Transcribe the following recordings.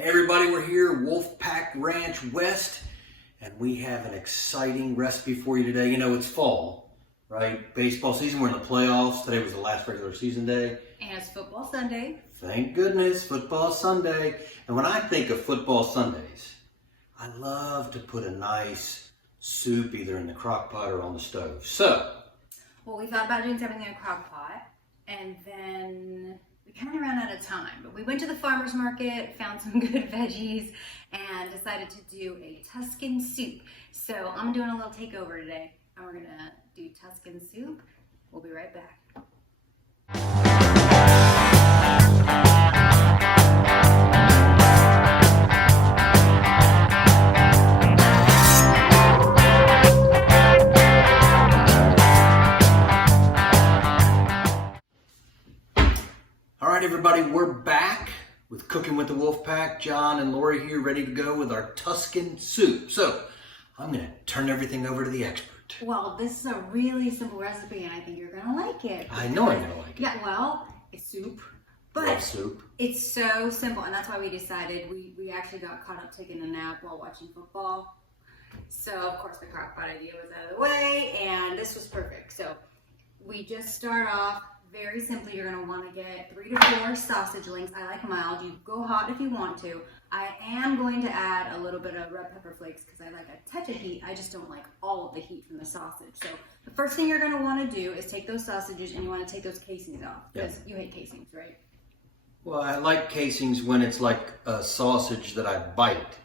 Hey everybody, we're here, Wolfpack Ranch West, and we have an exciting recipe for you today. You know, it's fall, right? Baseball season, we're in the playoffs. Today was the last regular season day. And it's football Sunday. Thank goodness, football Sunday. And when I think of football Sundays, I love to put a nice soup either in the crock pot or on the stove. Well, we thought about doing something in a crock pot, and then we kind of ran out of time. But we went to the farmer's market, found some good veggies, and decided to do a Tuscan soup. So I'm doing a little takeover today, and we're gonna do Tuscan soup. We'll be right back. Everybody, we're back with Cooking with the Wolfpack. John and Lori here, ready to go with our Tuscan soup. So I'm going to turn everything over to the expert. Well, this is a really simple recipe, and I think you're going to like it. I know I'm going to like it. Yeah, well, it's soup, but love soup. It's so simple, and that's why we decided we actually got caught up taking a nap while watching football. So, of course, the crock pot idea was out of the way, and this was perfect. So we just start off. Very simply, you're going to want to get 3 to 4 sausage links. I like mild. You go hot if you want to. I am going to add a little bit of red pepper flakes because I like a touch of heat. I just don't like all of the heat from the sausage. So the first thing you're going to want to do is take those sausages and you want to take those casings off because you hate casings, right? Well, I like casings when it's like a sausage that I bite,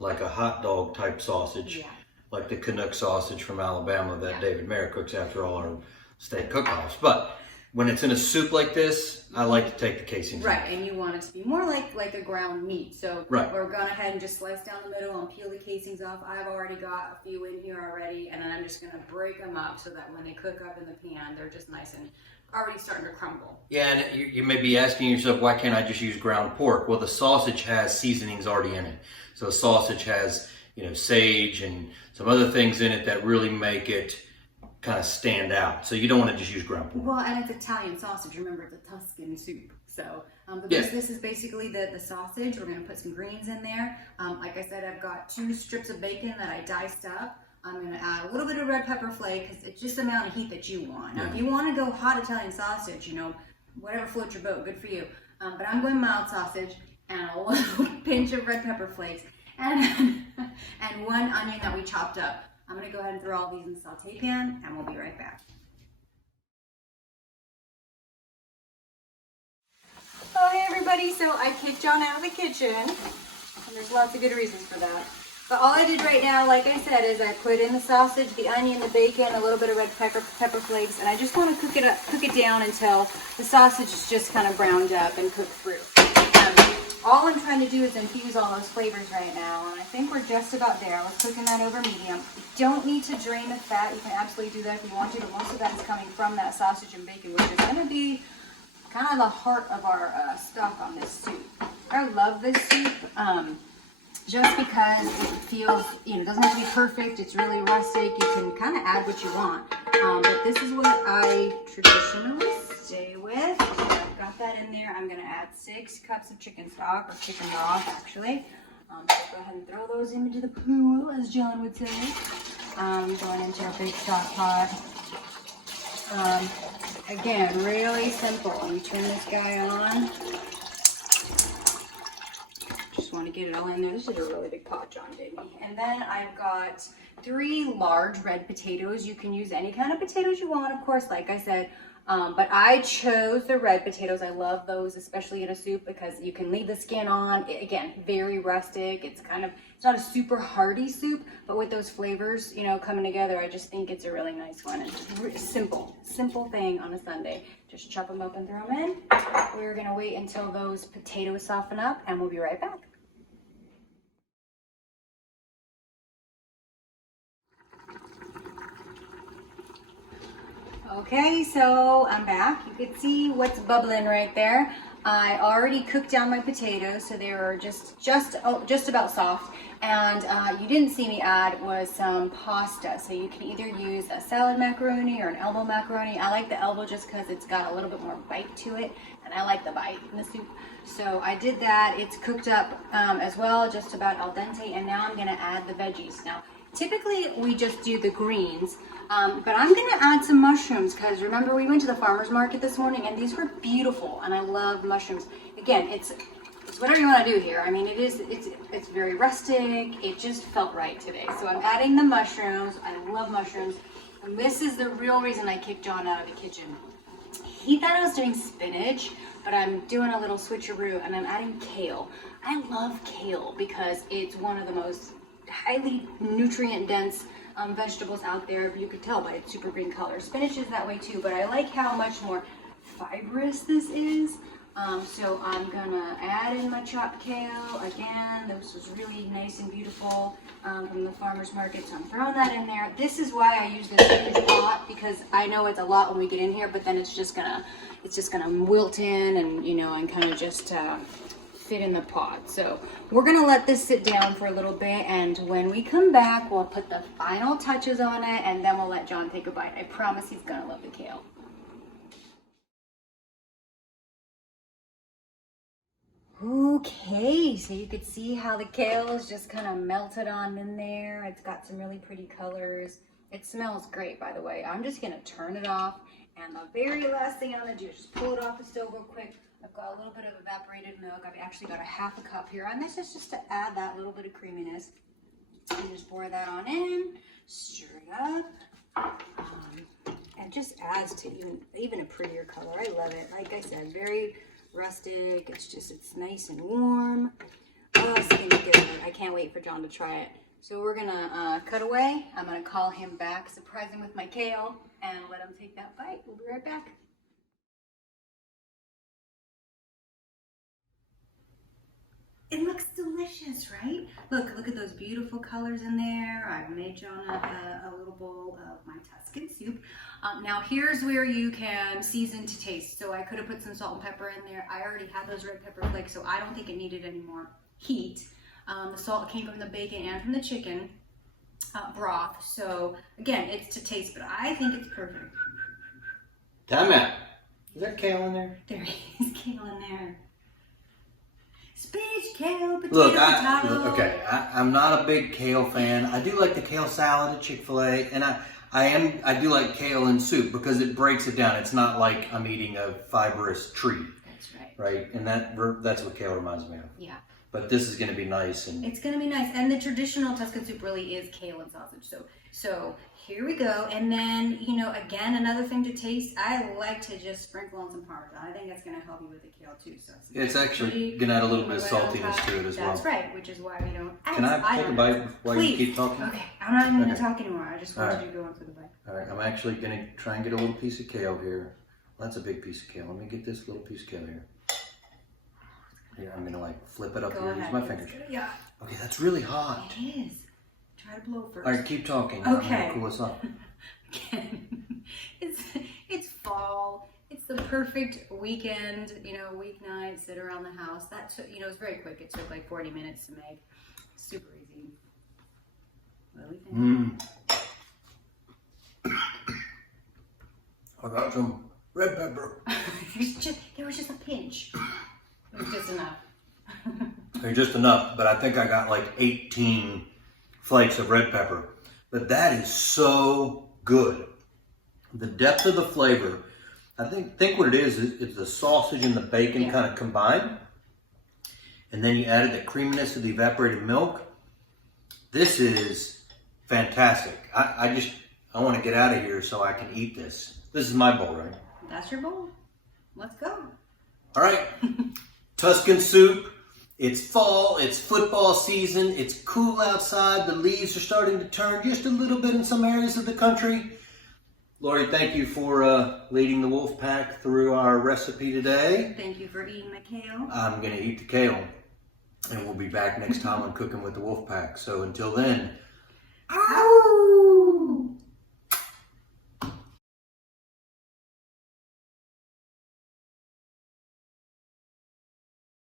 like a hot dog type sausage, like the Canuck sausage from Alabama that David Mayer cooks after all our steak cook-offs. But when it's in a soup like this, I like to take the casings Right, off. and you want it to be more like a ground meat. So we're going ahead and just slice down the middle and peel the casings off. I've already got a few in here already, and then I'm just going to break them up so that when they cook up in the pan, they're just nice and already starting to crumble. Yeah, and you may be asking yourself, why can't I just use ground pork? Well, the sausage has seasonings already in it. So the sausage has, sage and some other things in it that really make it kind of stand out. So you don't want to just use ground pork. Well, and it's Italian sausage. Remember, it's a Tuscan soup. So this is basically the sausage. We're going to put some greens in there. Like I said, I've got 2 strips of bacon that I diced up. I'm going to add a little bit of red pepper flake because it's just the amount of heat that you want. Now, if you want to go hot Italian sausage, whatever floats your boat, good for you. But I'm going mild sausage and a little pinch of red pepper flakes and 1 onion that we chopped up. I'm going to go ahead and throw all these in the saute pan, and we'll be right back. Oh, hey everybody, so I kicked John out of the kitchen, and there's lots of good reasons for that. But all I did right now, like I said, is I put in the sausage, the onion, the bacon, a little bit of red pepper flakes, and I just want to cook it down until the sausage is just kind of browned up and cooked through. All I'm trying to do is infuse all those flavors right now, and I think we're just about there. I was cooking that over medium. You don't need to drain the fat. You can absolutely do that if you want to, but most of that is coming from that sausage and bacon, which is going to be kind of the heart of our stock on this soup. I love this soup just because it feels, it doesn't have to be perfect. It's really rustic. You can kind of add what you want, but this is what I traditionally stay with. Got that in there. I'm going to add 6 cups of chicken stock, or chicken broth actually. So go ahead and throw those into the pool, as John would say. Going into our big stock pot. Again, really simple. You turn this guy on. Just want to get it all in there. This is a really big pot, John did me. And then I've got 3 large red potatoes. You can use any kind of potatoes you want, of course, like I said. But I chose the red potatoes. I love those, especially in a soup, because you can leave the skin on. Again, very rustic. It's not a super hearty soup, but with those flavors, coming together, I just think it's a really nice one. And simple thing on a Sunday. Just chop them up and throw them in. We're gonna wait until those potatoes soften up, and we'll be right back. Okay, so I'm back. You can see what's bubbling right there. I already cooked down my potatoes, so they were just about soft. And you didn't see me add was some pasta. So you can either use a salad macaroni or an elbow macaroni. I like the elbow just because it's got a little bit more bite to it, and I like the bite in the soup. So I did that. It's cooked up as well, just about al dente. And now I'm gonna add the veggies. Now, typically we just do the greens, but I'm gonna add some mushrooms because remember we went to the farmer's market this morning and these were beautiful, and I love mushrooms. Again, it's whatever you want to do here. I mean, it's very rustic. It just felt right today. So I'm adding the mushrooms. I love mushrooms. And this is the real reason I kicked John out of the kitchen. He thought I was doing spinach, but I'm doing a little switcheroo and I'm adding kale. I love kale because it's one of the most highly nutrient dense vegetables out there. You could tell by its super green color. Spinach is that way too, but I like how much more fibrous this is. So I'm gonna add in my chopped kale again. This was really nice and beautiful from the farmer's market, so I'm throwing that in there. This is why I use this huge pot, because I know it's a lot when we get in here, but then it's just gonna wilt in and and kind of just fit in the pot. So we're gonna let this sit down for a little bit, and when we come back, we'll put the final touches on it, and then we'll let John take a bite. I promise he's gonna love the kale. Okay, so you could see how the kale is just kind of melted on in there. It's got some really pretty colors. It smells great, by the way. I'm just gonna turn it off, and the very last thing I'm gonna do is just pull it off the stove real quick. I've got a little bit of evaporated milk. I've actually got a half a cup here, and this is just to add that little bit of creaminess. You just pour that on in, stir it up, and just adds to even a prettier color. I love it. Like I said, very rustic. It's nice and warm. Oh, it's gonna be good. I can't wait for John to try it. So we're gonna cut away. I'm gonna call him back, surprise him with my kale, and let him take that bite. We'll be right back. It looks delicious, right? Look at those beautiful colors in there. I've made John a little bowl of my Tuscan soup. Now here's where you can season to taste. So I could have put some salt and pepper in there. I already had those red pepper flakes, so I don't think it needed any more heat. The salt came from the bacon and from the chicken broth. So again, it's to taste, but I think it's perfect. Time out. Is there kale in there? There is kale in there. Spinach, kale, potato, Look, potato. okay, I'm not a big kale fan. I do like the kale salad at Chick-fil-A, and I do like kale in soup because it breaks it down. It's not like I'm eating a fibrous treat. That's right. Right, and that's what kale reminds me of. Yeah. But this is going to be nice, and it's going to be nice. And the traditional Tuscan soup really is kale and sausage. So here we go. And then, again, another thing to taste, I like to just sprinkle on some Parmesan. I think that's going to help you with the kale too. So it's actually going to add a little bit of saltiness to it as well. That's right, which is why we don't. Can I take a bite while you keep talking? Okay, I'm not even going to talk anymore. I just want you to go on for the bite. All right, I'm actually going to try and get a little piece of kale here. Well, that's a big piece of kale. Let me get this little piece of kale here. Here, I'm gonna flip it up here. Use my fingers. Yeah. Okay, that's really hot. It is. Try to blow first. All right, keep talking. Okay. I'm gonna cool this off. It's fall. It's the perfect weekend. Weeknight. Sit around the house. It's very quick. It took like 40 minutes to make. Super easy. What do we think? I got some red pepper. There was just a pinch. It was just enough. Just enough, but I think I got like 18 flakes of red pepper. But that is so good. The depth of the flavor, I think what it is it's the sausage and the bacon kind of combined. And then you added the creaminess of the evaporated milk. This is fantastic. I want to get out of here so I can eat this. This is my bowl, right? That's your bowl. Let's go. All right. Tuscan soup. It's fall. It's football season. It's cool outside. The leaves are starting to turn just a little bit in some areas of the country. Lori, thank you for leading the wolf pack through our recipe today. Thank you for eating the kale. I'm going to eat the kale. And we'll be back next time on Cooking with the Wolf Pack. So until then, ow!